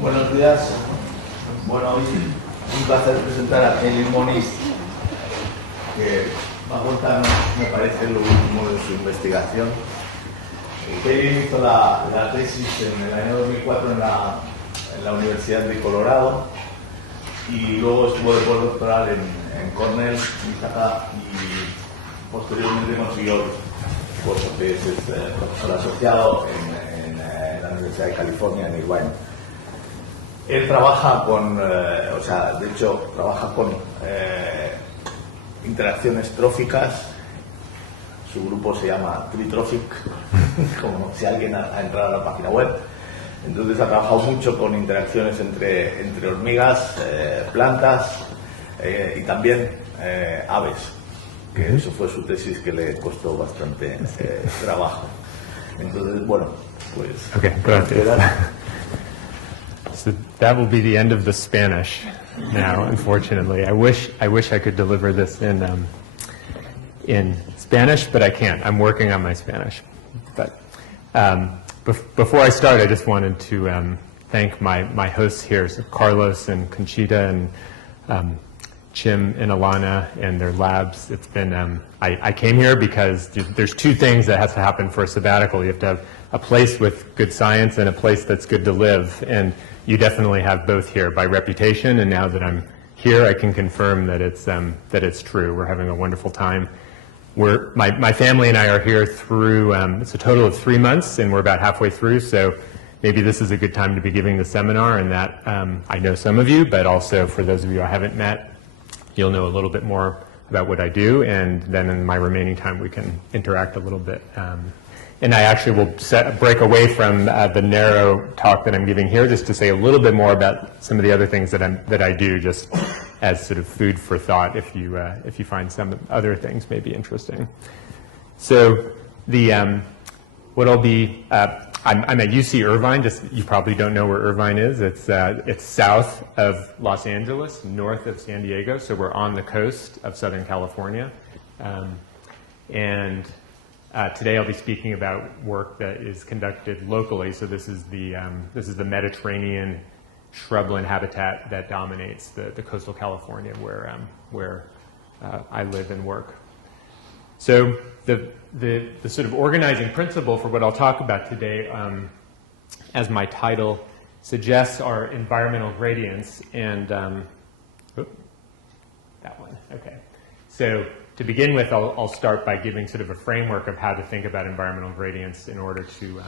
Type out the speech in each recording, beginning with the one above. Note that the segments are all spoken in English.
Buenos días. Bueno, hoy un placer presentar a Kailen Mooney, que va a contarnos, me parece, lo último de su investigación. Kailen hizo la tesis en el año 2004 en la Universidad de Colorado y luego estuvo de postdoctoral en Cornell, Minnesota, y posteriormente consiguió puesto que es profesor asociado en la Universidad de California, en Irvine. Él trabaja con, de hecho, trabaja con interacciones tróficas. Su grupo se llama Tritrophic, como si alguien ha entrado a la página web. Entonces ha trabajado mucho con interacciones entre hormigas, plantas y también aves, que eso fue su tesis que le costó bastante trabajo. Entonces, bueno, pues... Okay, gracias. So that will be the end of the Spanish now, unfortunately. I wish I could deliver this in Spanish, but I can't. I'm working on my Spanish. But before I start, I just wanted to thank my hosts here, so Carlos and Conchita and Chim and Alana and their labs. It's been, I came here because there's two things that has to happen for a sabbatical. You have to have a place with good science and a place that's good to live. And you definitely have both here by reputation, and now that I'm here, I can confirm that it's true. We're having a wonderful time. My family and I are here through, it's a total of 3 months, and we're about halfway through, so maybe this is a good time to be giving the seminar, and that I know some of you, but also for those of you I haven't met, you'll know a little bit more about what I do, and then in my remaining time we can interact a little bit. And I actually will break away from the narrow talk that I'm giving here just to say a little bit more about some of the other things that I do, just as sort of food for thought if you find some other things may be interesting. So what I'll be, I'm at UC Irvine. Just you probably don't know where Irvine is. It's south of Los Angeles, north of San Diego. So we're on the coast of Southern California, and today I'll be speaking about work that is conducted locally. So this is the Mediterranean shrubland habitat that dominates the coastal California where I live and work. So the sort of organizing principle for what I'll talk about today, as my title suggests, are environmental gradients. And that one, okay. So to begin with, I'll start by giving sort of a framework of how to think about environmental gradients in order to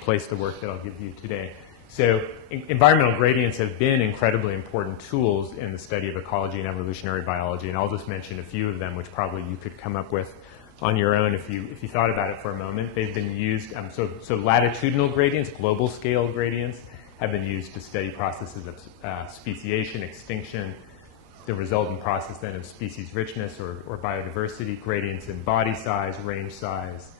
place the work that I'll give you today. So environmental gradients have been incredibly important tools in the study of ecology and evolutionary biology, and I'll just mention a few of them, which probably you could come up with on your own if you thought about it for a moment. They've been used, so latitudinal gradients, global scale gradients, have been used to study processes of speciation, extinction, the resultant process then of species richness or biodiversity, gradients in body size, range size,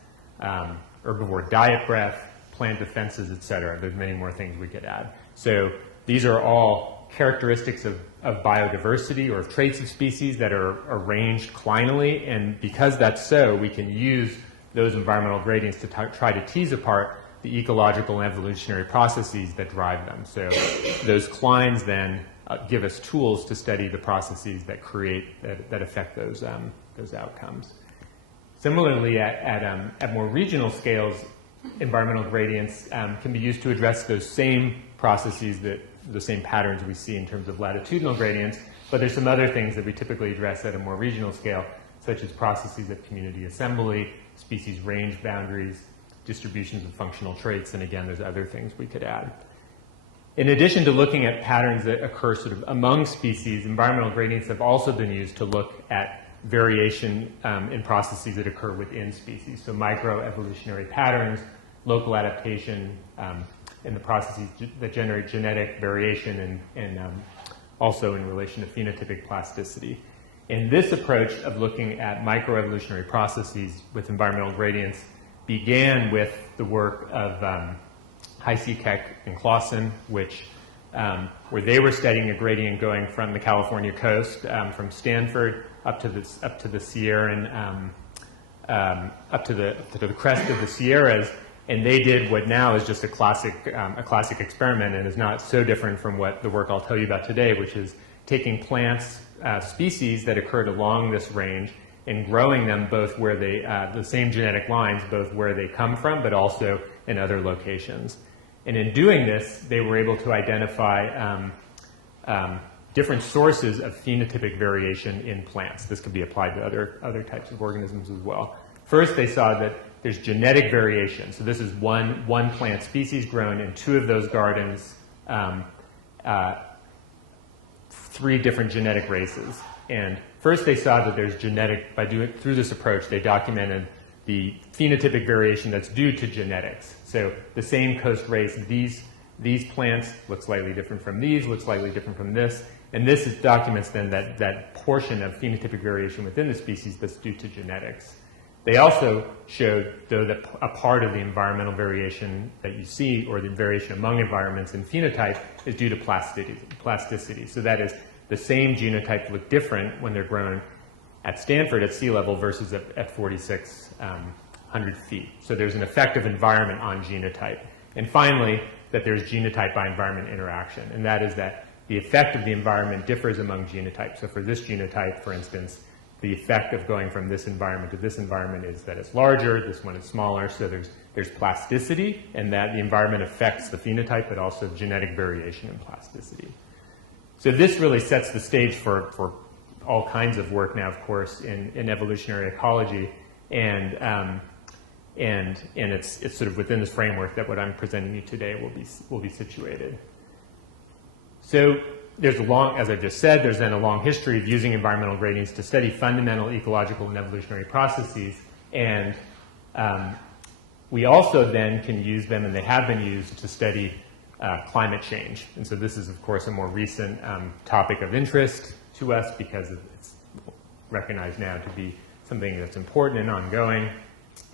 herbivore diet breadth, plant defenses, et cetera. There's many more things we could add. So these are all characteristics of biodiversity or of traits of species that are arranged clinally, and because that's so, we can use those environmental gradients to try to tease apart the ecological and evolutionary processes that drive them. So those clines then give us tools to study the processes that that affect those outcomes. Similarly, at more regional scales, environmental gradients can be used to address those same processes, the same patterns we see in terms of latitudinal gradients, but there's some other things that we typically address at a more regional scale, such as processes of community assembly, species range boundaries, distributions of functional traits, and again, there's other things we could add. In addition to looking at patterns that occur sort of among species, environmental gradients have also been used to look at variation in processes that occur within species. So microevolutionary patterns, local adaptation, and the processes that generate genetic variation and also in relation to phenotypic plasticity. And this approach of looking at microevolutionary processes with environmental gradients began with the work of Heisey and Clausen, where they were studying a gradient going from the California coast, from Stanford up to the Sierra and up to the crest of the Sierras, And they did what now is just a classic experiment and is not so different from what the work I'll tell you about today, which is taking plants, species that occurred along this range and growing them both where they, the same genetic lines, both where they come from, but also in other locations. And in doing this, they were able to identify different sources of phenotypic variation in plants. This could be applied to other types of organisms as well. First, they saw that there's genetic variation. So this is one plant species grown in 2 of those gardens, 3 different genetic races. And first they saw that there's genetic, through this approach, they documented the phenotypic variation that's due to genetics. So the same coast race, these plants look slightly different from these, look slightly different from this. And this documents then that portion of phenotypic variation within the species that's due to genetics. They also showed, though, that a part of the environmental variation that you see, or the variation among environments in phenotype, is due to plasticity. So that is, the same genotypes look different when they're grown at Stanford at sea level versus at 4,600 feet. So there's an effect of environment on genotype. And finally, that there's genotype by environment interaction, and that is that the effect of the environment differs among genotypes. So for this genotype, for instance, the effect of going from this environment to this environment is that it's larger, this one is smaller, so there's plasticity, and that the environment affects the phenotype, but also genetic variation and plasticity. So this really sets the stage for all kinds of work now, of course, in evolutionary ecology, and it's sort of within this framework that what I'm presenting you today will be situated. So there's as I just said, there's then a long history of using environmental gradients to study fundamental ecological and evolutionary processes, and we also then can use them, and they have been used to study climate change. And so this is, of course, a more recent topic of interest to us because it's recognized now to be something that's important and ongoing.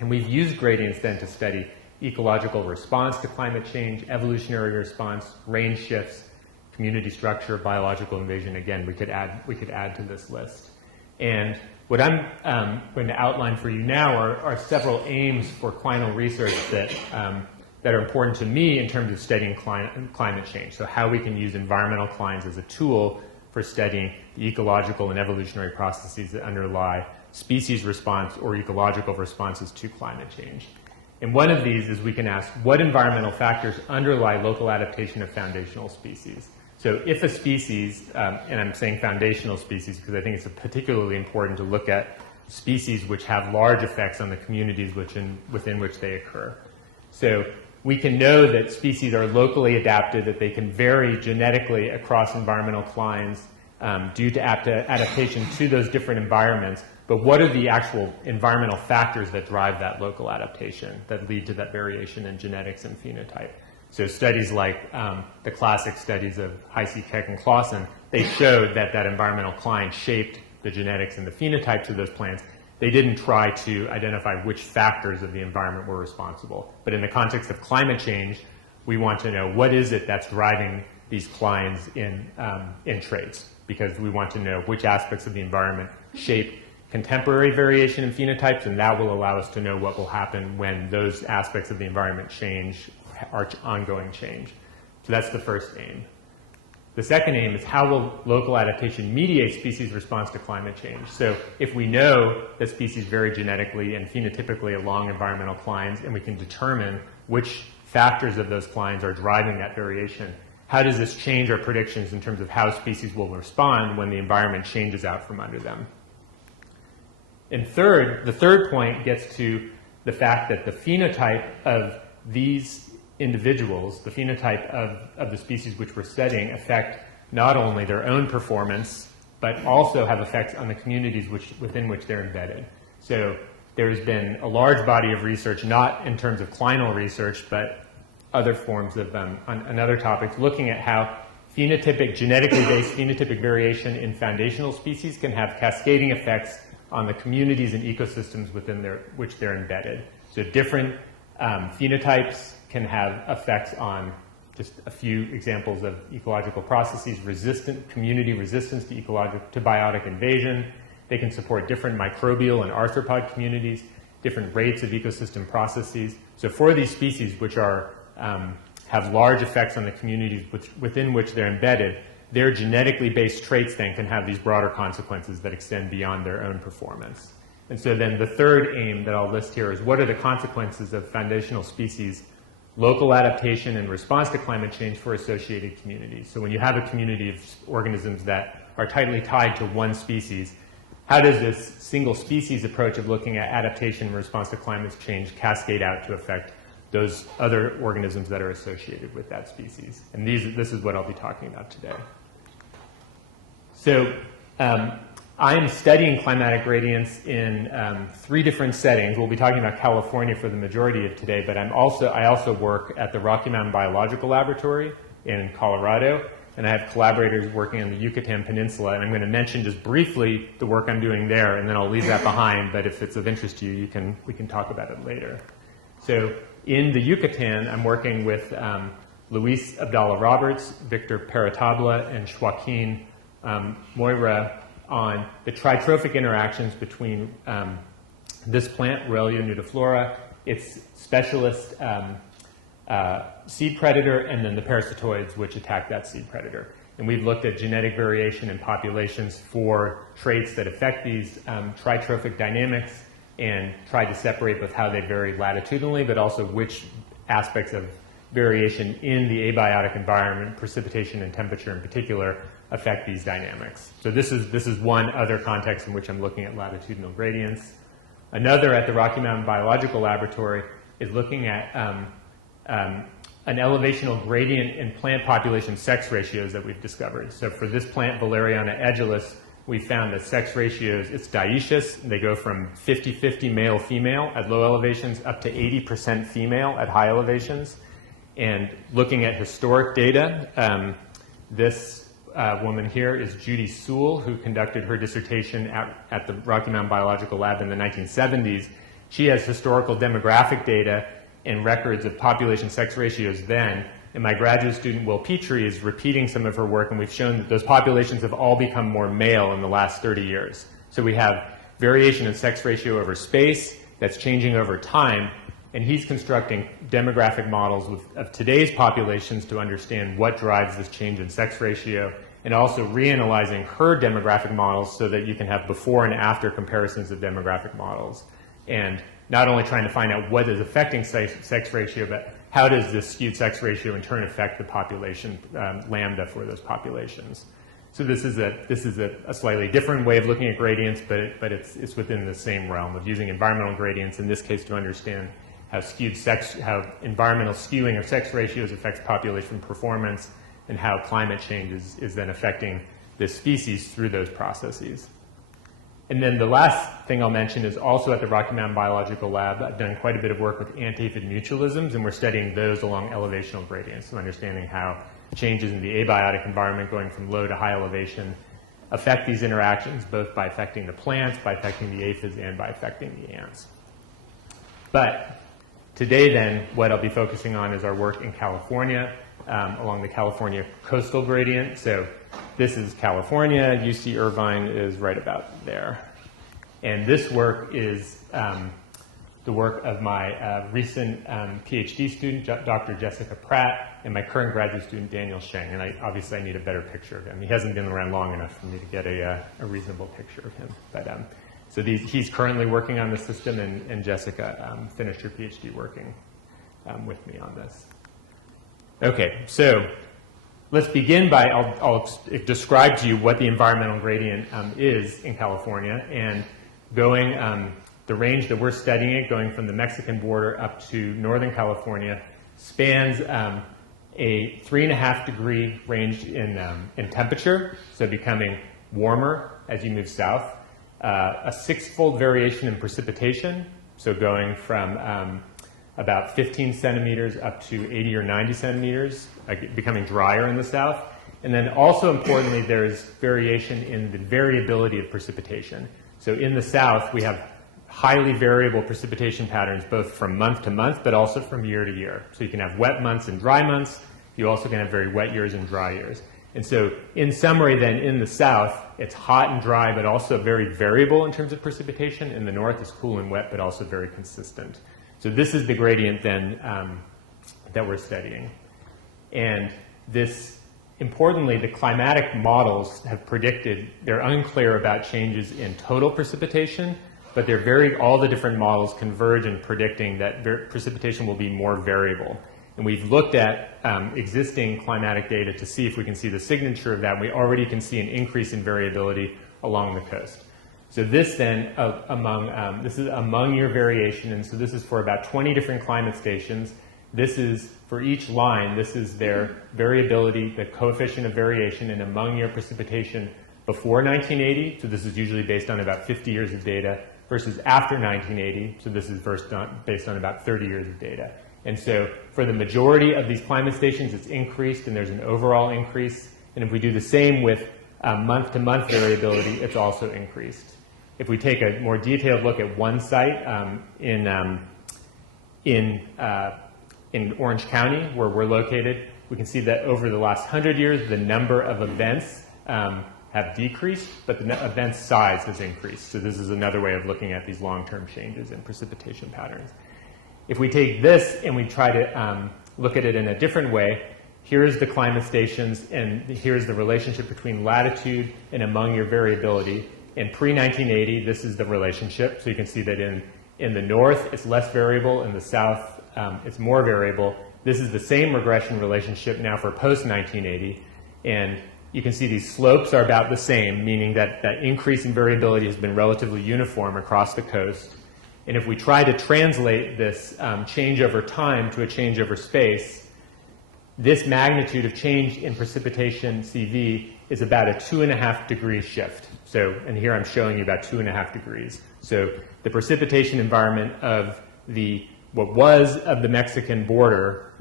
And we've used gradients then to study ecological response to climate change, evolutionary response, range shifts, community structure, biological invasion. Again, we could add to this list. And what I'm going to outline for you now are several aims for clinal research that are important to me in terms of studying climate change. So how we can use environmental clines as a tool for studying the ecological and evolutionary processes that underlie species response or ecological responses to climate change. And one of these is we can ask what environmental factors underlie local adaptation of foundational species. So if a species, and I'm saying foundational species because I think it's particularly important to look at species which have large effects on the communities within which they occur. So we can know that species are locally adapted, that they can vary genetically across environmental clines due to adaptation to those different environments. But what are the actual environmental factors that drive that local adaptation, that lead to that variation in genetics and phenotype? So studies like the classic studies of Heise, Keck, and Clausen, they showed that environmental cline shaped the genetics and the phenotypes of those plants. They didn't try to identify which factors of the environment were responsible. But in the context of climate change, we want to know what is it that's driving these clines in traits, because we want to know which aspects of the environment shape contemporary variation in phenotypes, and that will allow us to know what will happen when those aspects of the environment change, are ongoing change. So that's the first aim. The second aim is how will local adaptation mediate species response to climate change? So if we know that species vary genetically and phenotypically along environmental clines, and we can determine which factors of those clines are driving that variation, how does this change our predictions in terms of how species will respond when the environment changes out from under them? And the third point gets to the fact that the phenotype of these individuals, the phenotype of the species which we're studying, affect not only their own performance, but also have effects on the communities within which they're embedded. So there's been a large body of research, not in terms of clinal research, but other forms of, on other topics, looking at how genetically based phenotypic variation in foundational species can have cascading effects on the communities and ecosystems within which they're embedded. So different phenotypes can have effects on just a few examples of ecological processes, community resistance to biotic invasion. They can support different microbial and arthropod communities. different rates of ecosystem processes. So for these species which are, have large effects on the communities within which they're embedded, their genetically based traits then can have these broader consequences that extend beyond their own performance. And so then the third aim that I'll list here is what are the consequences of foundational species, local adaptation and response to climate change for associated communities. So when you have a community of organisms that are tightly tied to one species, how does this single species approach of looking at adaptation and response to climate change cascade out to affect those other organisms that are associated with that species? And this is what I'll be talking about today. So I am studying climatic gradients in 3 different settings. We'll be talking about California for the majority of today, but I also work at the Rocky Mountain Biological Laboratory in Colorado, and I have collaborators working on the Yucatan Peninsula, and I'm going to mention just briefly the work I'm doing there, and then I'll leave that behind, but if it's of interest to you, we can talk about it later. So in the Yucatan, I'm working with Luis Abdallah Roberts, Victor Paratabla, and Joaquin Moira on the tritrophic interactions between this plant, Borrelia nudiflora, its specialist seed predator, and then the parasitoids which attack that seed predator. And we've looked at genetic variation in populations for traits that affect these tritrophic dynamics and tried to separate both how they vary latitudinally, but also which aspects of variation in the abiotic environment, precipitation and temperature in particular, affect these dynamics. So this is one other context in which I'm looking at latitudinal gradients. Another at the Rocky Mountain Biological Laboratory is looking at an elevational gradient in plant population sex ratios that we've discovered. So for this plant, Valeriana edulis, we found that sex ratios, it's dioecious. They go from 50-50 male-female at low elevations up to 80% female at high elevations. And looking at historic data, this woman here is Judy Sewell, who conducted her dissertation at the Rocky Mountain Biological Lab in the 1970s. She has historical demographic data and records of population sex ratios then. And my graduate student, Will Petrie, is repeating some of her work, and we've shown that those populations have all become more male in the last 30 years. So we have variation in sex ratio over space that's changing over time, and he's constructing demographic models of today's populations to understand what drives this change in sex ratio, and also reanalyzing her demographic models so that you can have before and after comparisons of demographic models. And not only trying to find out what is affecting sex ratio, but how does this skewed sex ratio in turn affect the population lambda for those populations. So this is a slightly different way of looking at gradients, but it's within the same realm of using environmental gradients, in this case to understand how environmental skewing of sex ratios affects population performance, and how climate change is then affecting the species through those processes. And then the last thing I'll mention is also at the Rocky Mountain Biological Lab, I've done quite a bit of work with ant-aphid mutualisms, and we're studying those along elevational gradients, so understanding how changes in the abiotic environment going from low to high elevation affect these interactions, both by affecting the plants, by affecting the aphids, and by affecting the ants. But today then, what I'll be focusing on is our work in California, along the California coastal gradient. So this is California. UC Irvine is right about there. And this work is the work of my recent PhD student, Dr. Jessica Pratt, and my current graduate student, Daniel Sheng. And obviously I need a better picture of him. He hasn't been around long enough for me to get a reasonable picture of him. But so he's currently working on the system, and Jessica finished her PhD working with me on this. Okay, so let's begin by, I'll describe to you what the environmental gradient is in California, and going, the range that we're studying it, going from the Mexican border up to Northern California, spans a 3.5 degree range in temperature, so becoming warmer as you move south, a 6-fold variation in precipitation, so going from about 15 centimeters up to 80 or 90 centimeters, becoming drier in the south. And then also importantly, there's variation in the variability of precipitation. So in the south, we have highly variable precipitation patterns, both from month to month, but also from year to year. So you can have wet months and dry months. You also can have very wet years and dry years. And so in summary then, in the south, it's hot and dry, but also very variable in terms of precipitation. In the north, it's cool and wet, but also very consistent. So this is the gradient then that we're studying. And this, importantly, the climatic models have predicted, they're unclear about changes in total precipitation, but all the different models converge in predicting that precipitation will be more variable. And we've looked at existing climatic data to see if we can see the signature of that. We already can see an increase in variability along the coast. So this then, this is among your variation, and so this is for about 20 different climate stations. This is, for each line, this is their variability, the coefficient of variation in among your precipitation before 1980, so this is usually based on about 50 years of data, versus after 1980, so this is based on about 30 years of data. And so for the majority of these climate stations, it's increased, and there's an overall increase. And if we do the same with month-to-month variability, it's also increased. If we take a more detailed look at one site in Orange County, where we're located, we can see that over the last 100 years, the number of events have decreased, but the event size has increased. So this is another way of looking at these long-term changes in precipitation patterns. If we take this and we try to look at it in a different way, here's the climate stations, and here's the relationship between latitude and among your variability. In pre-1980, this is the relationship. So you can see that in the north, it's less variable. In the south, it's more variable. This is the same regression relationship now for post-1980. And you can see these slopes are about the same, meaning that that increase in variability has been relatively uniform across the coast. And if we try to translate this change over time to a change over space, this magnitude of change in precipitation CV is about a 2.5 degree shift. So, and here I'm showing you about 2.5 degrees. So the precipitation environment of what was of the Mexican border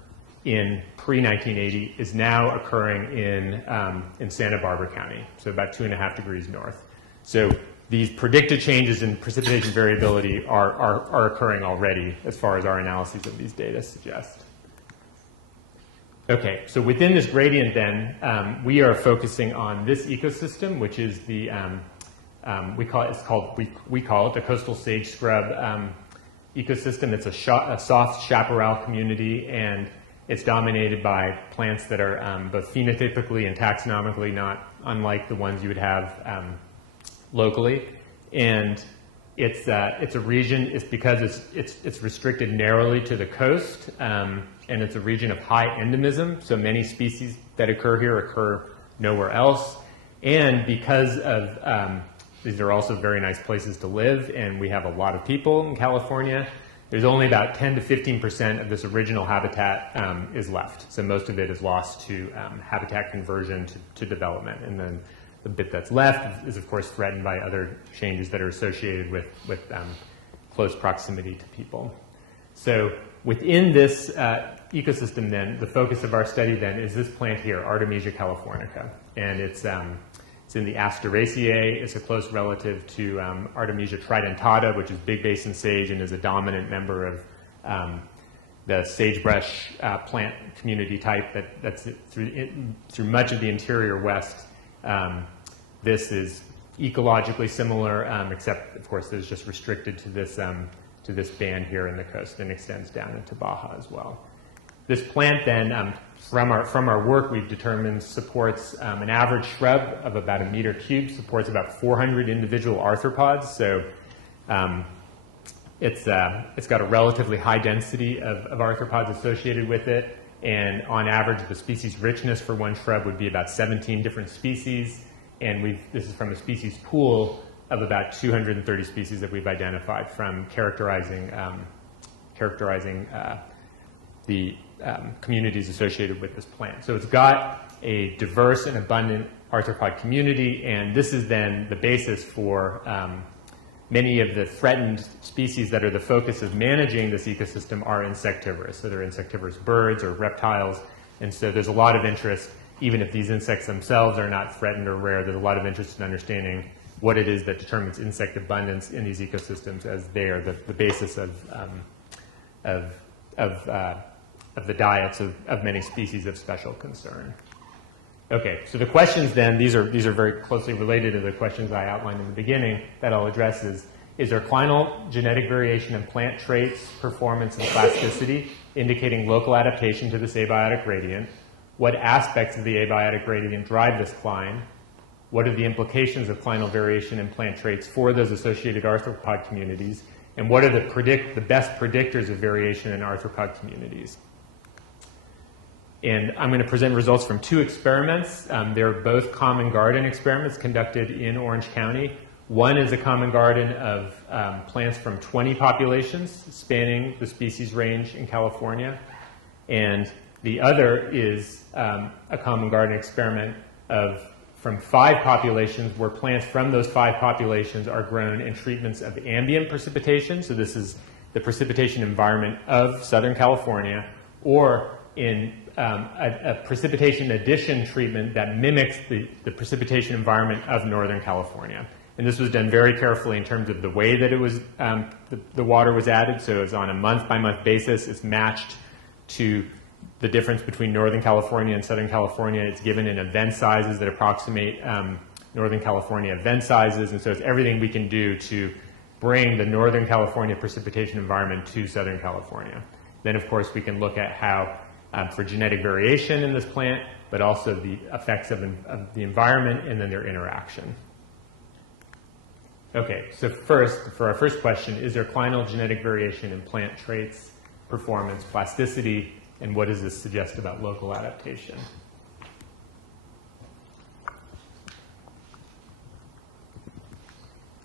in pre-1980 is now occurring in Santa Barbara County, so about 2.5 degrees north. So these predicted changes in precipitation variability are occurring already as far as our analyses of these data suggest. Okay, so within this gradient then, we are focusing on this ecosystem, which is the, we call it the coastal sage scrub ecosystem. It's a soft chaparral community, and it's dominated by plants that are both phenotypically and taxonomically not unlike the ones you would have locally. And it's a region, it's because it's restricted narrowly to the coast, and it's a region of high endemism, so many species that occur here occur nowhere else. And because of, these are also very nice places to live, and we have a lot of people in California, there's only about 10 to 15% of this original habitat is left. So most of it is lost to habitat conversion to development. And then the bit that's left is, of course, threatened by other changes that are associated with close proximity to people. So within this ecosystem then, the focus of our study then is this plant here, Artemisia californica. And it's in the Asteraceae. It's a close relative to Artemisia tridentata, which is big basin sage and is a dominant member of the sagebrush plant community type that's through much of the interior west. This is ecologically similar, except, of course, it's just restricted to this band here in the coast and extends down into Baja as well. This plant then, from our work, we've determined supports an average shrub of about 1 meter cubed, supports about 400 individual arthropods. So it's got a relatively high density of arthropods associated with it. And on average, the species richness for one shrub would be about 17 different species. And this is from a species pool of about 230 species that we've identified from characterizing the communities associated with this plant. So it's got a diverse and abundant arthropod community, and this is then the basis for many of the threatened species that are the focus of managing this ecosystem are insectivorous. So they're insectivorous birds or reptiles, and so there's a lot of interest, even if these insects themselves are not threatened or rare, there's a lot of interest in understanding what it is that determines insect abundance in these ecosystems, as they are the basis of the diets of many species of special concern. Okay, so the questions then, these are very closely related to the questions I outlined in the beginning that I'll address is there clinal genetic variation in plant traits, performance, and plasticity indicating local adaptation to this abiotic gradient? What aspects of the abiotic gradient drive this cline? What are the implications of clinal variation in plant traits for those associated arthropod communities? And what are the best predictors of variation in arthropod communities? And I'm going to present results from 2 experiments. They're both common garden experiments conducted in Orange County. One is a common garden of plants from 20 populations spanning the species range in California. And the other is a common garden experiment from 5 populations where plants from those 5 populations are grown in treatments of ambient precipitation. So this is the precipitation environment of Southern California, or in a precipitation addition treatment that mimics the precipitation environment of Northern California. And this was done very carefully in terms of the way that it was, the water was added. So it's on a month-by-month basis. It's matched to the difference between Northern California and Southern California. It's given in event sizes that approximate Northern California event sizes. And so it's everything we can do to bring the Northern California precipitation environment to Southern California. Then, of course, we can look at how for genetic variation in this plant, but also the effects of the environment and then their interaction. Okay, so first, for our first question, is there clinal genetic variation in plant traits, performance, plasticity, and what does this suggest about local adaptation?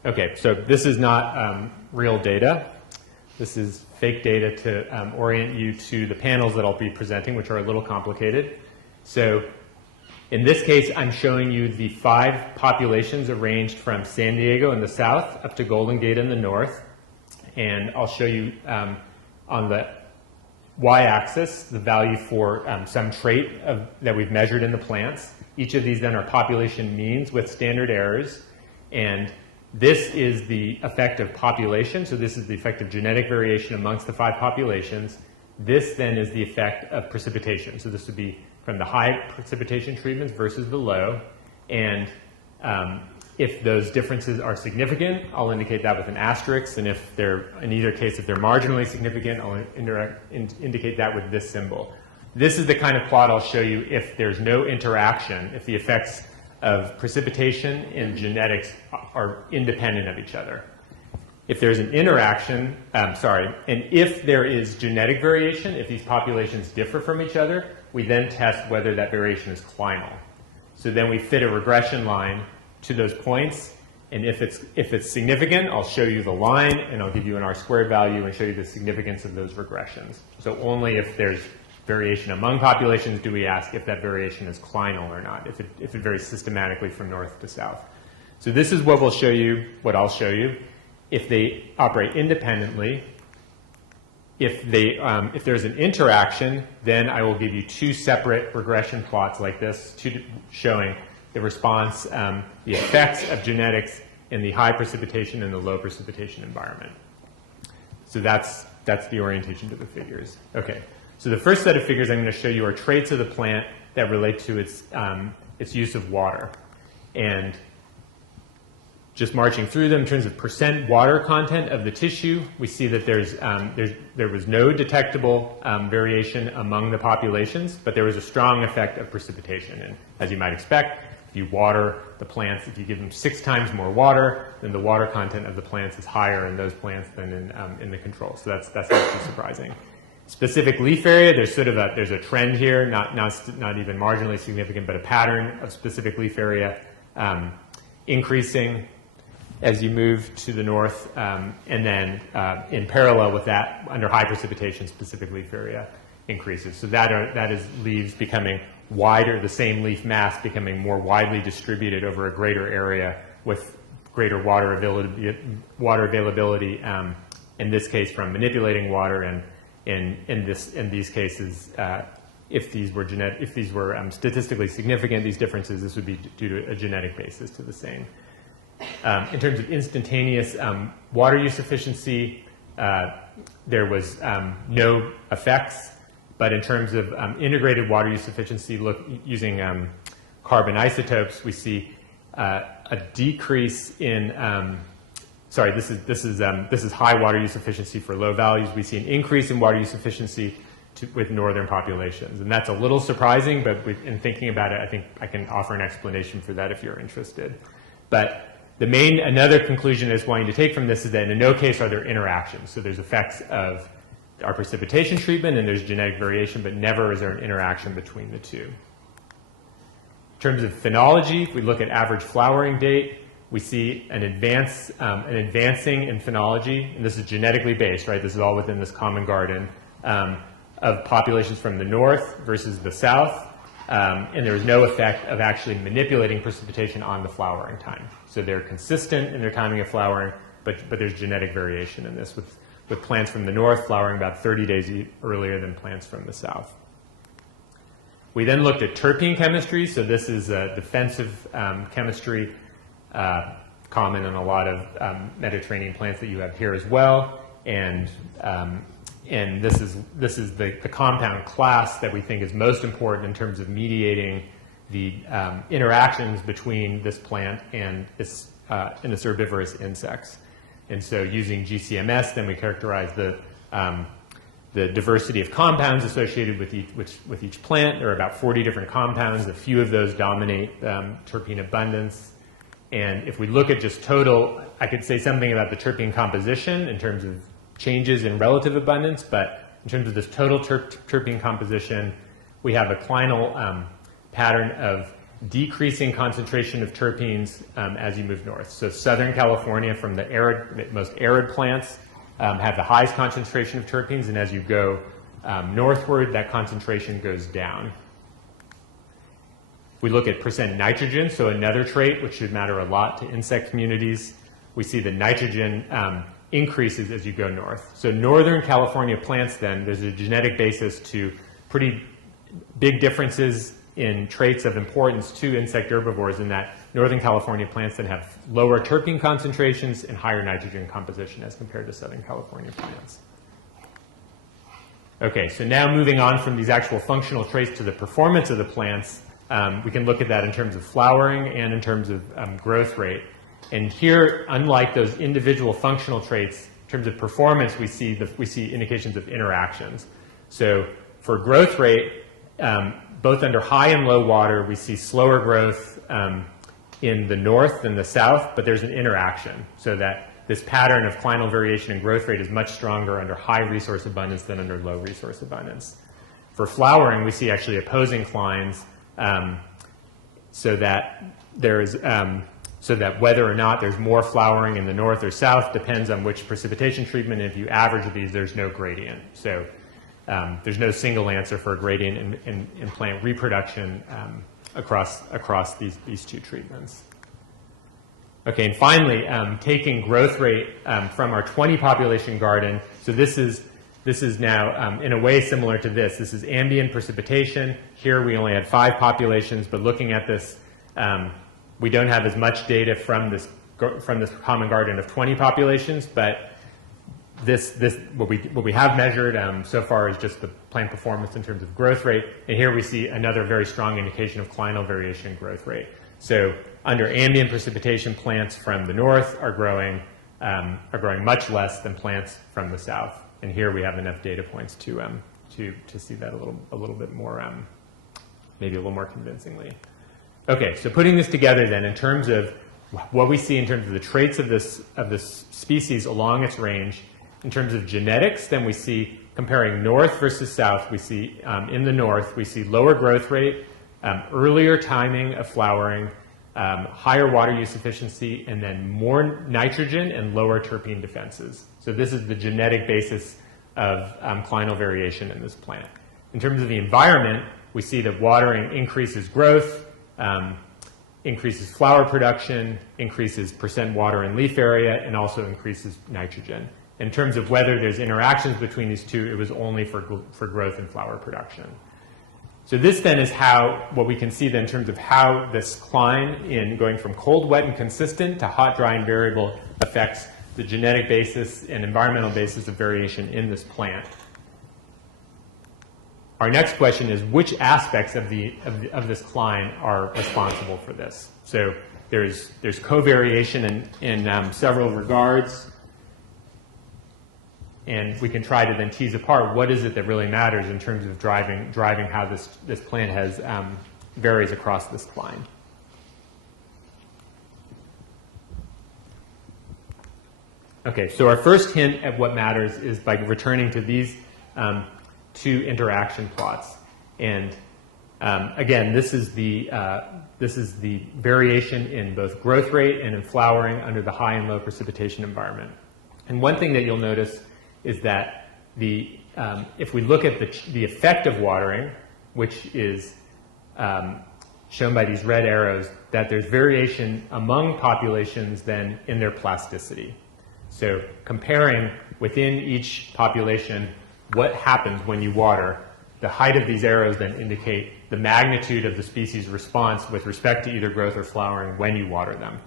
Okay, so this is not real data. This is fake data to orient you to the panels that I'll be presenting, which are a little complicated. So in this case, I'm showing you the 5 populations arranged from San Diego in the south up to Golden Gate in the north. And I'll show you on the y-axis the value for some trait that we've measured in the plants. Each of these then are population means with standard errors. And this is the effect of population. So this is the effect of genetic variation amongst the 5 populations. This then is the effect of precipitation. So this would be from the high precipitation treatments versus the low. And if those differences are significant, I'll indicate that with an asterisk. And if they're, in either case, if they're marginally significant, I'll indicate that with this symbol. This is the kind of plot I'll show you if there's no interaction, if the effects of precipitation and genetics are independent of each other. If there's an interaction, and if there is genetic variation, if these populations differ from each other, we then test whether that variation is clinal. So then we fit a regression line to those points, and if it's significant, I'll show you the line, and I'll give you an R-squared value and show you the significance of those regressions. So only if there's variation among populations do we ask if that variation is clinal or not, if it varies systematically from north to south. So this is what we'll show you, what I'll show you. If they operate independently, if there's an interaction, then I will give you 2 separate regression plots like this, showing the response, the effects of genetics in the high precipitation and the low precipitation environment. So that's the orientation to the figures. Okay. So the first set of figures I'm going to show you are traits of the plant that relate to its use of water. And just marching through them in terms of percent water content of the tissue, we see that there was no detectable variation among the populations, but there was a strong effect of precipitation. And as you might expect, if you water the plants, if you give them 6 times more water, then the water content of the plants is higher in those plants than in the control. So that's not too surprising. Specific leaf area, there's a trend here, not even marginally significant, but a pattern of specific leaf area increasing as you move to the north, and then in parallel with that, under high precipitation, specific leaf area increases. So that is leaves becoming wider, the same leaf mass becoming more widely distributed over a greater area with greater water availability, in this case from manipulating water, and in these cases, if these were statistically significant, these differences, this would be due to a genetic basis to the same. In terms of instantaneous water use efficiency, there was no effects, but in terms of integrated water use efficiency, using carbon isotopes, we see a decrease in, this is high water use efficiency for low values. We see an increase in water use efficiency with northern populations. And that's a little surprising, but in thinking about it, I think I can offer an explanation for that if you're interested. But another conclusion I just want you to take from this is that in no case are there interactions. So there's effects of our precipitation treatment and there's genetic variation, but never is there an interaction between the two. In terms of phenology, if we look at average flowering date, we see an advancing in phenology, and this is genetically based, right? This is all within this common garden, of populations from the north versus the south, and there is no effect of actually manipulating precipitation on the flowering time. So they're consistent in their timing of flowering, but there's genetic variation in this, with plants from the north flowering about 30 days earlier than plants from the south. We then looked at terpene chemistry. So this is a defensive chemistry common in a lot of Mediterranean plants that you have here as well. And this is the compound class that we think is most important in terms of mediating the interactions between this plant and its herbivorous insects. And so using GCMS, then we characterize the diversity of compounds associated with each plant. There are about 40 different compounds. A few of those dominate terpene abundance. And if we look at just total, I could say something about the terpene composition in terms of changes in relative abundance, but in terms of this total terpene composition, we have a clinal pattern of decreasing concentration of terpenes as you move north. So Southern California, from the most arid plants, have the highest concentration of terpenes, and as you go northward, that concentration goes down. We look at percent nitrogen, so another trait which should matter a lot to insect communities. We see the nitrogen increases as you go north. So Northern California plants, then, there's a genetic basis to pretty big differences in traits of importance to insect herbivores, in that Northern California plants then have lower terpene concentrations and higher nitrogen composition as compared to Southern California plants. Okay, so now moving on from these actual functional traits to the performance of the plants, we can look at that in terms of flowering and in terms of growth rate. And here, unlike those individual functional traits, in terms of performance, we see indications of interactions. So for growth rate, both under high and low water, we see slower growth in the north than the south, but there's an interaction, so that this pattern of clinal variation and growth rate is much stronger under high resource abundance than under low resource abundance. For flowering, we see actually opposing clines, so that whether or not there's more flowering in the north or south depends on which precipitation treatment. And if you average these, there's no gradient. So there's no single answer for a gradient in plant reproduction across these two treatments. Okay, and finally, taking growth rate from our 20 population garden. So this is now in a way similar to this. This is ambient precipitation. Here we only had 5 populations, but looking at this, we don't have as much data from this common garden of 20 populations, but what we have measured so far is just the plant performance in terms of growth rate, and here we see another very strong indication of clinal variation in growth rate. So under ambient precipitation, plants from the north are growing much less than plants from the south, and here we have enough data points to see that a little bit more, maybe a little more convincingly. Okay, so putting this together then in terms of what we see in terms of the traits of this species along its range. In terms of genetics, then we see, comparing north versus south, we see in the north, we see lower growth rate, earlier timing of flowering, higher water use efficiency, and then more nitrogen and lower terpene defenses. So this is the genetic basis of clinal variation in this plant. In terms of the environment, we see that watering increases growth, increases flower production, increases percent water in leaf area, and also increases nitrogen. In terms of whether there's interactions between these two, it was only for growth and flower production. So this then is what we can see then in terms of how this cline, in going from cold, wet, and consistent to hot, dry, and variable, affects the genetic basis and environmental basis of variation in this plant. our next question is which aspects of this cline are responsible for this? So there's covariation in several regards, and we can try to then tease apart what is it that really matters in terms of driving how this plant has varies across this cline. Okay, so our first hint at what matters is by returning to these two interaction plots. And again, this is the variation in both growth rate and in flowering under the high and low precipitation environment. And one thing that you'll notice is that if we look at the effect of watering, which is shown by these red arrows, that there's variation among populations then in their plasticity. So comparing within each population what happens when you water, the height of these arrows then indicate the magnitude of the species response with respect to either growth or flowering when you water them.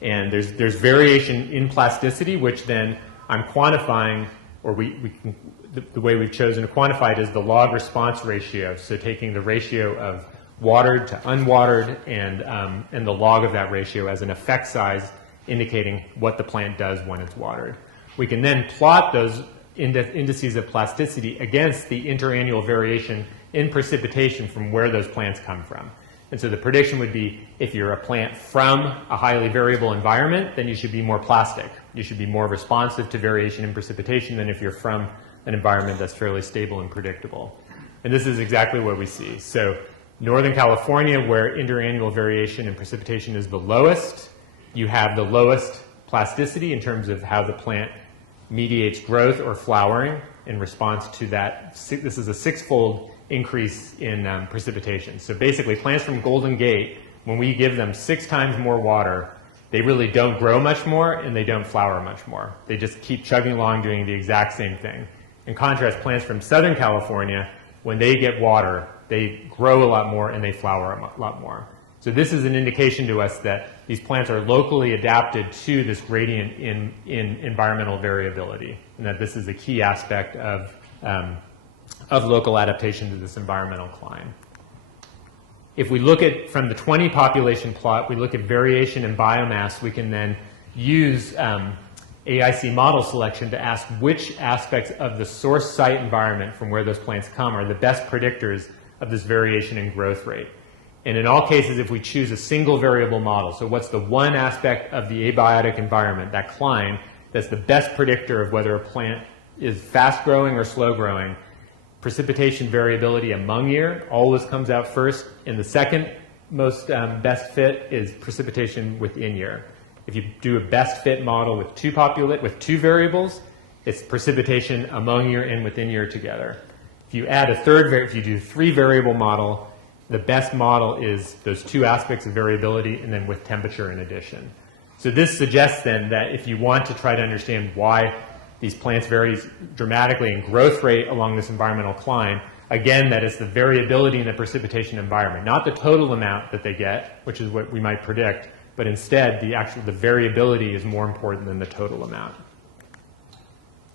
And there's variation in plasticity, which then I'm quantifying, or the way we've chosen to quantify it is the log response ratio. So taking the ratio of watered to unwatered and the log of that ratio as an effect size indicating what the plant does when it's watered. We can then plot those indices of plasticity against the interannual variation in precipitation from where those plants come from. And so the prediction would be if you're a plant from a highly variable environment, then you should be more plastic. You should be more responsive to variation in precipitation than if you're from an environment that's fairly stable and predictable. And this is exactly what we see. So Northern California, where interannual variation in precipitation is the lowest, you have the lowest plasticity in terms of how the plant mediates growth or flowering in response to that. This is a six-fold increase in precipitation. So basically, plants from Golden Gate, when we give them 6 times more water, they really don't grow much more and they don't flower much more. They just keep chugging along doing the exact same thing. In contrast, plants from Southern California, when they get water, they grow a lot more and they flower a lot more. So this is an indication to us that these plants are locally adapted to this gradient in environmental variability, and that this is a key aspect of local adaptation to this environmental cline. If we look at, from the 20 population plot, we look at variation in biomass, we can then use AIC model selection to ask which aspects of the source site environment from where those plants come are the best predictors of this variation in growth rate. And in all cases, if we choose a single variable model, so what's the one aspect of the abiotic environment, that cline, that's the best predictor of whether a plant is fast growing or slow growing, precipitation variability among year always comes out first, and the second most best fit is precipitation within year. If you do a best fit model with two variables, it's precipitation among year and within year together. If you add a third, if you do 3 variable model, the best model is those 2 aspects of variability and then with temperature in addition. So this suggests then that if you want to try to understand why these plants vary dramatically in growth rate along this environmental cline, again, that is the variability in the precipitation environment, not the total amount that they get, which is what we might predict, but instead the variability is more important than the total amount.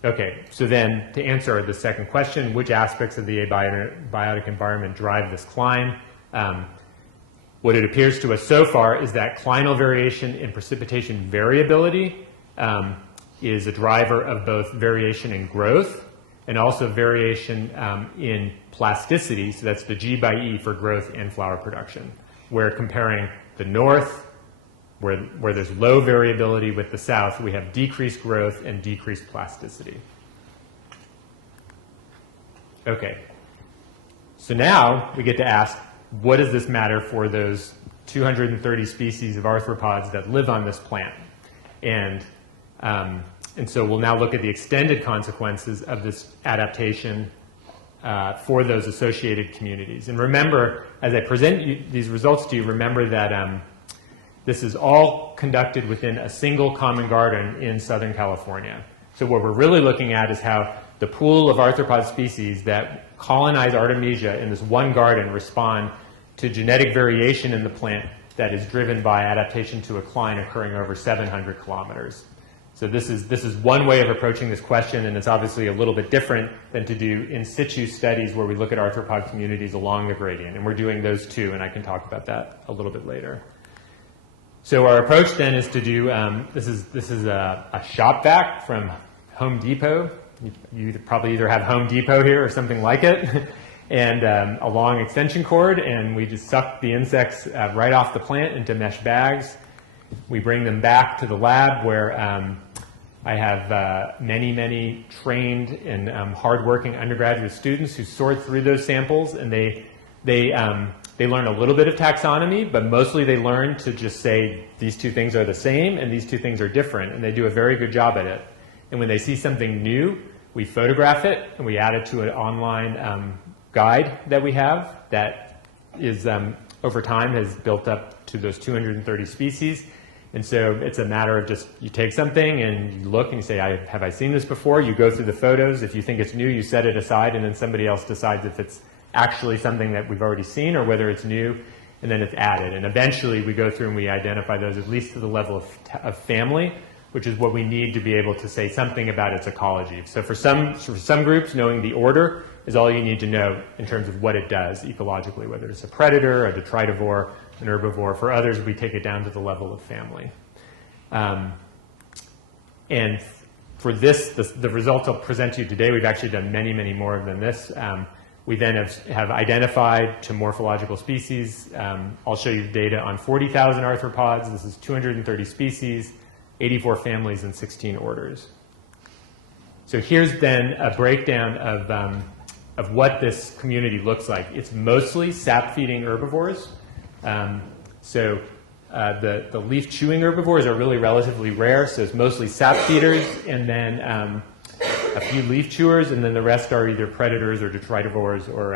Okay, so then to answer the second question, which aspects of the abiotic environment drive this cline? What it appears to us so far is that clinal variation in precipitation variability is a driver of both variation in growth and also variation in plasticity, so that's the G by E for growth and flower production. Where comparing the north, where there's low variability, with the south, we have decreased growth and decreased plasticity. Okay, so now we get to ask, what does this matter for those 230 species of arthropods that live on this plant? And so we'll now look at the extended consequences of this adaptation for those associated communities. And remember, as I present these results to you, remember that this is all conducted within a single common garden in Southern California. So what we're really looking at is how the pool of arthropod species that colonize Artemisia in this one garden respond to genetic variation in the plant that is driven by adaptation to a cline occurring over 700 kilometers. So this is one way of approaching this question, and it's obviously a little bit different than to do in situ studies where we look at arthropod communities along the gradient, and we're doing those too, and I can talk about that a little bit later. So our approach then is to do, this is a shop vac from Home Depot. You probably either have Home Depot here or something like it, and a long extension cord, and we just suck the insects right off the plant into mesh bags. We bring them back to the lab where I have many trained and hardworking undergraduate students who sort through those samples, and they learn a little bit of taxonomy, but mostly they learn to just say these two things are the same and these two things are different, and they do a very good job at it. And when they see something new, we photograph it and we add it to an online guide that we have that is over time has built up to those 230 species. And so it's a matter of just, you take something and you look and you say, have I seen this before? You go through the photos. If you think it's new, you set it aside, and then somebody else decides if it's actually something that we've already seen or whether it's new, and then it's added. And eventually we go through and we identify those at least to the level of family, which is what we need to be able to say something about its ecology. So for some groups, knowing the order is all you need to know in terms of what it does ecologically, whether it's a predator, a detritivore, an herbivore. For others, we take it down to the level of family. And for this, the results I'll present to you today, we've actually done many more than this. We then have identified to morphological species. I'll show you data on 40,000 arthropods. This is 230 species, 84 families, and 16 orders. So here's then a breakdown of what this community looks like. It's mostly sap-feeding herbivores. The leaf-chewing herbivores are really relatively rare, so it's mostly sap feeders, and then a few leaf chewers, and then the rest are either predators or detritivores or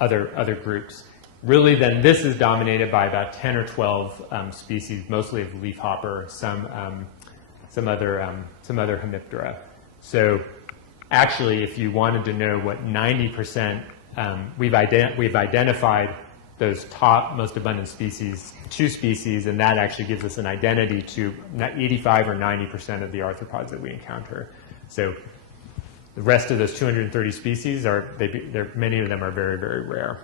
other groups. Really, then this is dominated by about 10 or 12 species, mostly of leafhopper, some other hemiptera. So actually, if you wanted to know what 90%, we've identified those top most abundant species, 2 species, and that actually gives us an identity to 85 or 90% of the arthropods that we encounter. So the rest of those 230 species many of them are very rare.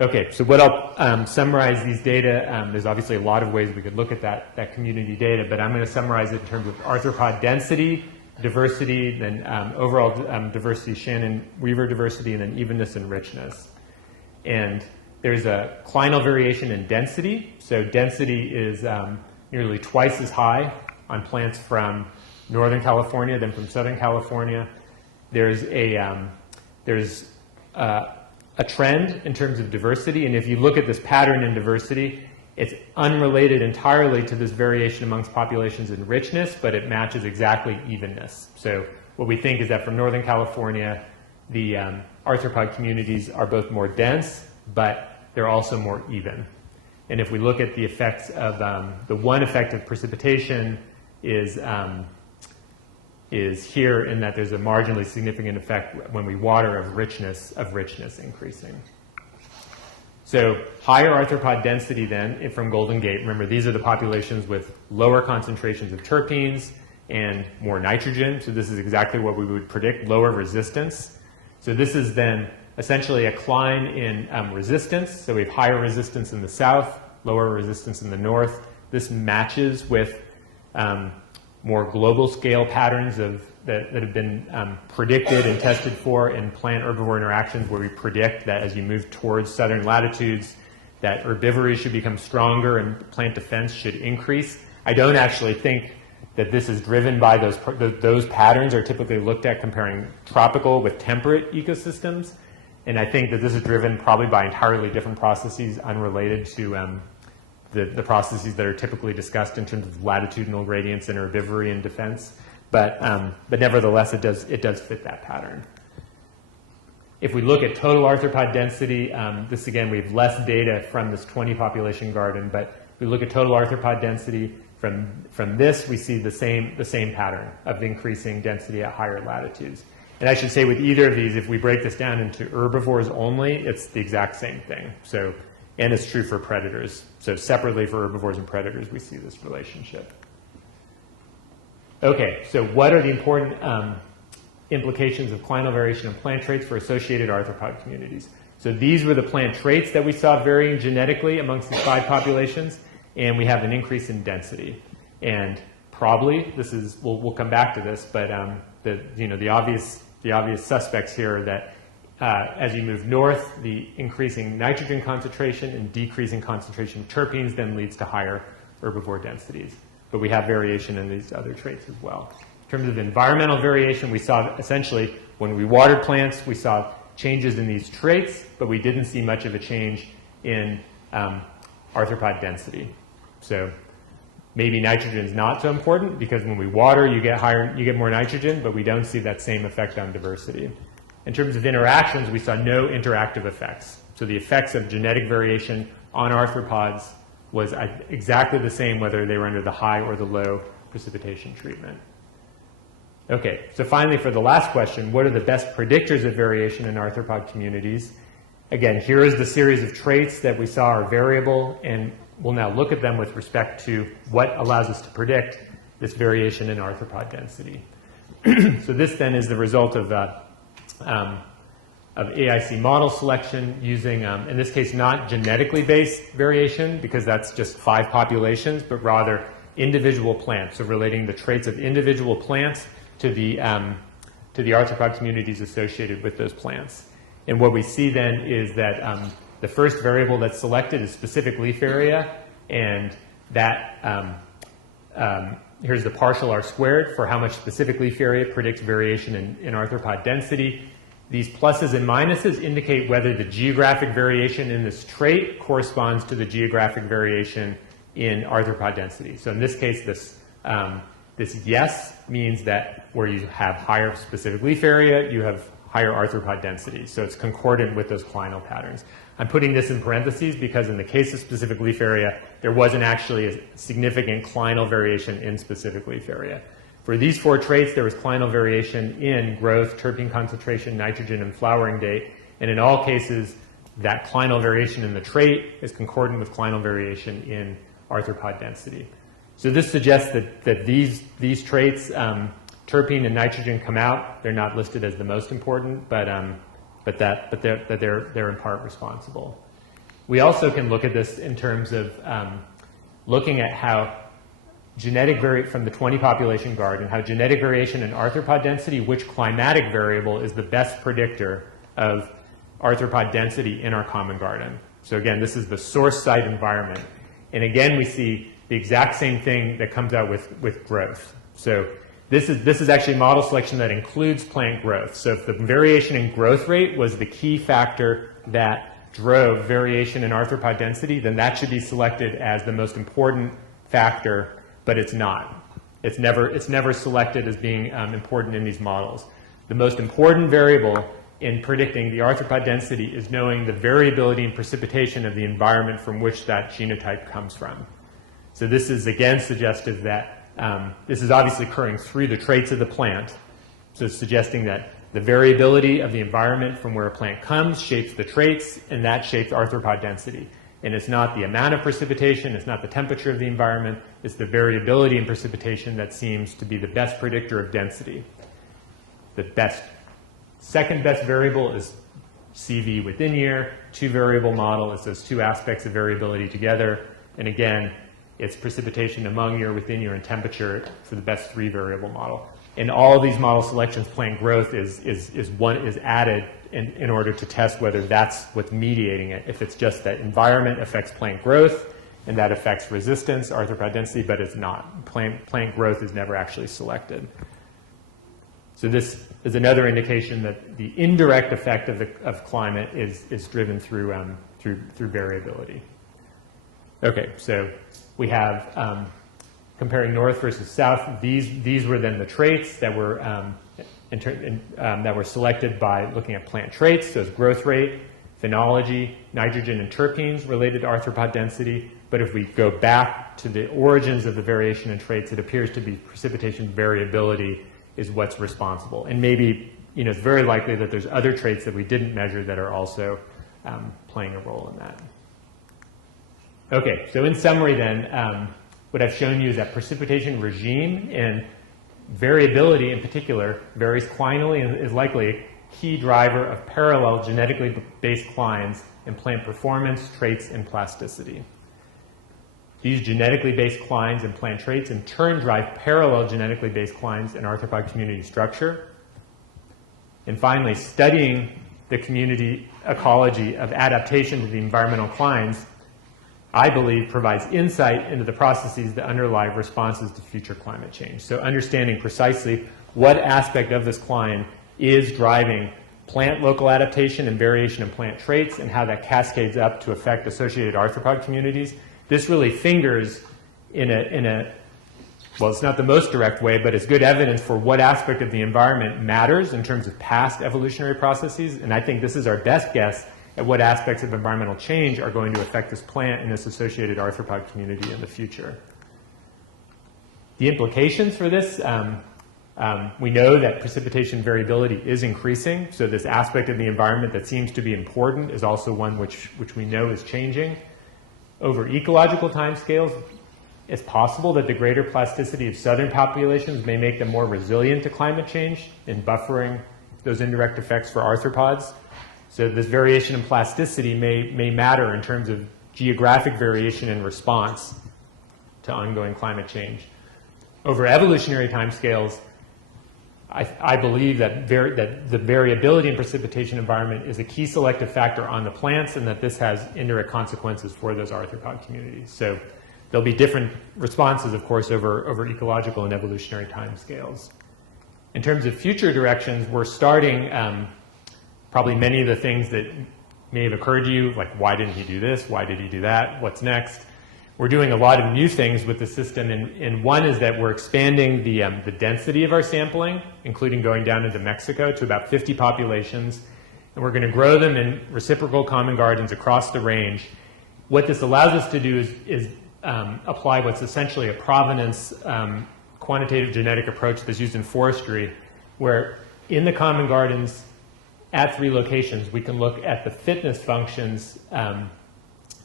Okay, so what I'll summarize these data. There's obviously a lot of ways we could look at that community data, but I'm going to summarize it in terms of arthropod density, diversity, then overall diversity, Shannon-Weaver diversity, and then evenness and richness. And there's a clinal variation in density. So density is nearly twice as high on plants from Northern California than from Southern California. There's a trend in terms of diversity, and if you look at this pattern in diversity, it's unrelated entirely to this variation amongst populations in richness, but it matches exactly evenness. So what we think is that from Northern California, the arthropod communities are both more dense, but they're also more even. And if we look at the effects of, the one effect of precipitation is here in that there's a marginally significant effect when we water of richness increasing. So higher arthropod density then from Golden Gate. Remember, these are the populations with lower concentrations of terpenes and more nitrogen. So this is exactly what we would predict, lower resistance. So this is then essentially a cline in resistance. So we have higher resistance in the south, lower resistance in the north. This matches with more global scale patterns that have been predicted and tested for in plant-herbivore interactions, where we predict that as you move towards southern latitudes, that herbivory should become stronger and plant defense should increase. I don't actually think that this is driven by those patterns are typically looked at comparing tropical with temperate ecosystems. And I think that this is driven probably by entirely different processes unrelated to the processes that are typically discussed in terms of latitudinal gradients and herbivory and defense. But nevertheless, it does fit that pattern. If we look at total arthropod density, this again, we have less data from this 20 population garden, but if we look at total arthropod density, from this, we see the same pattern of increasing density at higher latitudes. And I should say with either of these, if we break this down into herbivores only, it's the exact same thing. So and it's true for predators. So separately for herbivores and predators, we see this relationship. Okay, so what are the important implications of clinal variation in plant traits for associated arthropod communities? So these were the plant traits that we saw varying genetically amongst these 5 populations, and we have an increase in density. And probably, this is, we'll come back to this, but the obvious suspects here are that as you move north, the increasing nitrogen concentration and decreasing concentration of terpenes then leads to higher herbivore densities. But we have variation in these other traits as well. In terms of environmental variation, we saw essentially when we watered plants, we saw changes in these traits, but we didn't see much of a change in arthropod density. So maybe nitrogen is not so important because when we water, you get more nitrogen, but we don't see that same effect on diversity. In terms of interactions, we saw no interactive effects. So the effects of genetic variation on arthropods was exactly the same whether they were under the high or the low precipitation treatment. Okay, so finally for the last question, what are the best predictors of variation in arthropod communities? Again, here is the series of traits that we saw are variable, and we'll now look at them with respect to what allows us to predict this variation in arthropod density. So this then is the result of AIC model selection using, in this case, not genetically based variation, because that's just 5 populations, but rather individual plants, so relating the traits of individual plants to the arthropod communities associated with those plants. And what we see then is that the first variable that's selected is specific leaf area, and that here's the partial R squared for how much specific leaf area predicts variation in arthropod density. These pluses and minuses indicate whether the geographic variation in this trait corresponds to the geographic variation in arthropod density. So in this case, this yes means that where you have higher specific leaf area, you have higher arthropod density. So it's concordant with those clinal patterns. I'm putting this in parentheses because in the case of specific leaf area, there wasn't actually a significant clinal variation in specific leaf area. For these 4 traits, there was clinal variation in growth, terpene concentration, nitrogen, and flowering date. And in all cases, that clinal variation in the trait is concordant with clinal variation in arthropod density. So this suggests that these traits, terpene and nitrogen, come out. They're not listed as the most important, but they're in part responsible. We also can look at this in terms of looking at how from the 20 population garden, how genetic variation in arthropod density, which climatic variable is the best predictor of arthropod density in our common garden. So again, this is the source site environment. And again, we see the exact same thing that comes out with growth. So this is actually model selection that includes plant growth. So if the variation in growth rate was the key factor that drove variation in arthropod density, then that should be selected as the most important factor, but it's not. It's never selected as being important in these models. The most important variable in predicting the arthropod density is knowing the variability in precipitation of the environment from which that genotype comes from. So this is again suggestive that this is obviously occurring through the traits of the plant. So it's suggesting that the variability of the environment from where a plant comes shapes the traits, and that shapes arthropod density. And it's not the amount of precipitation, it's not the temperature of the environment, it's the variability in precipitation that seems to be the best predictor of density. The second best variable is CV within year. 2-variable model is those 2 aspects of variability together. And again, it's precipitation among year, within year, and temperature for the best 3-variable model. In all of these model selections, plant growth is added in order to test whether that's what's mediating it. If it's just that environment affects plant growth and that affects resistance, arthropod density, but it's not. Plant growth is never actually selected. So this is another indication that the indirect effect of climate is driven through variability. Okay, so we have comparing north versus south. These were then the traits that were that were selected by looking at plant traits. So it's growth rate, phenology, nitrogen, and terpenes related to arthropod density. But if we go back to the origins of the variation in traits, it appears to be precipitation variability is what's responsible. And maybe, it's very likely that there's other traits that we didn't measure that are also playing a role in that. Okay, so in summary then, what I've shown you is that precipitation regime and variability in particular varies clinally and is likely a key driver of parallel genetically based clines in plant performance, traits, and plasticity. These genetically based clines and plant traits in turn drive parallel genetically based clines in arthropod community structure. And finally, studying the community ecology of adaptation to the environmental clines, I believe, provides insight into the processes that underlie responses to future climate change. So understanding precisely what aspect of this cline is driving plant local adaptation and variation in plant traits and how that cascades up to affect associated arthropod communities. This really fingers in a well, it's not the most direct way, but it's good evidence for what aspect of the environment matters in terms of past evolutionary processes. And I think this is our best guess at what aspects of environmental change are going to affect this plant and this associated arthropod community in the future. The implications for this, we know that precipitation variability is increasing, so this aspect of the environment that seems to be important is also one which we know is changing. Over ecological timescales, it's possible that the greater plasticity of southern populations may make them more resilient to climate change in buffering those indirect effects for arthropods. So this variation in plasticity may matter in terms of geographic variation in response to ongoing climate change. Over evolutionary timescales, I believe that the variability in precipitation environment is a key selective factor on the plants and that this has indirect consequences for those arthropod communities. So there'll be different responses, of course, over ecological and evolutionary timescales. In terms of future directions, we're starting probably many of the things that may have occurred to you, like why didn't he do this? Why did he do that? What's next? We're doing a lot of new things with the system, and one is that we're expanding the density of our sampling, including going down into Mexico to about 50 populations, and we're going to grow them in reciprocal common gardens across the range. What this allows us to do is apply what's essentially a provenance quantitative genetic approach that's used in forestry, where in the common gardens at 3 locations, we can look at the fitness functions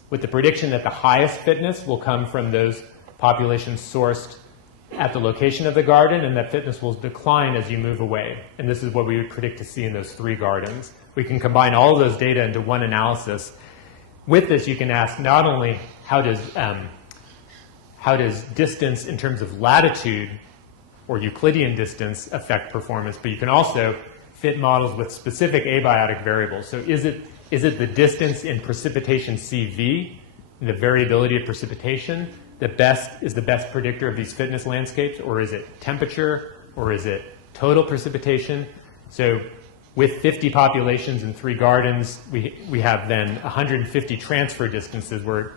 with the prediction that the highest fitness will come from those populations sourced at the location of the garden, and that fitness will decline as you move away. And this is what we would predict to see in those 3 gardens. We can combine all of those data into one analysis. With this, you can ask not only how does distance in terms of latitude or Euclidean distance affect performance, but you can also fit models with specific abiotic variables. So is it the distance in precipitation CV, the variability of precipitation, the best predictor of these fitness landscapes, or is it temperature, or is it total precipitation? So with 50 populations in 3 gardens, we have then 150 transfer distances where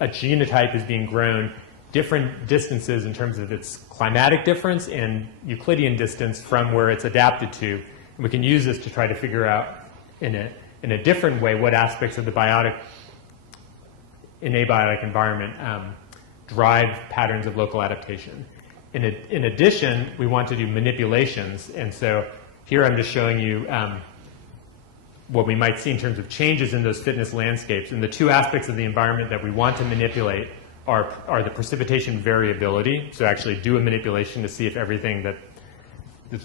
a genotype is being grown different distances in terms of its climatic difference and Euclidean distance from where it's adapted to. And we can use this to try to figure out in a different way what aspects of the abiotic environment drive patterns of local adaptation. In addition, we want to do manipulations, and so here I'm just showing you what we might see in terms of changes in those fitness landscapes. And the 2 aspects of the environment that we want to manipulate are the precipitation variability, so actually do a manipulation to see if everything that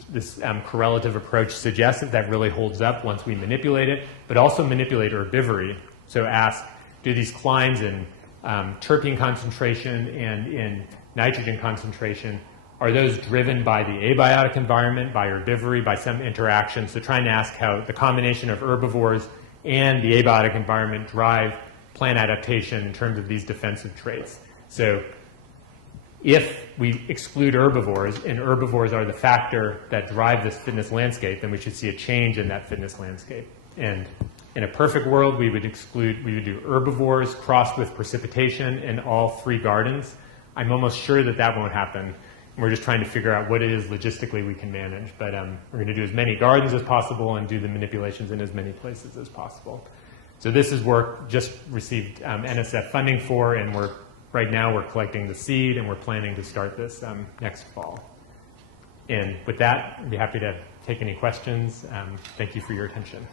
this correlative approach suggests that really holds up once we manipulate it, but also manipulate herbivory. So ask, do these clines in terpene concentration and in nitrogen concentration, are those driven by the abiotic environment, by herbivory, by some interaction? So trying to ask how the combination of herbivores and the abiotic environment drive plant adaptation in terms of these defensive traits. So if we exclude herbivores, and herbivores are the factor that drive this fitness landscape, then we should see a change in that fitness landscape. And in a perfect world, we would do herbivores crossed with precipitation in all 3 gardens. I'm almost sure that won't happen. We're just trying to figure out what it is logistically we can manage. But we're going to do as many gardens as possible and do the manipulations in as many places as possible. So this is work just received NSF funding for, and right now we're collecting the seed, and we're planning to start this next fall. And with that, I'd be happy to take any questions. Thank you for your attention.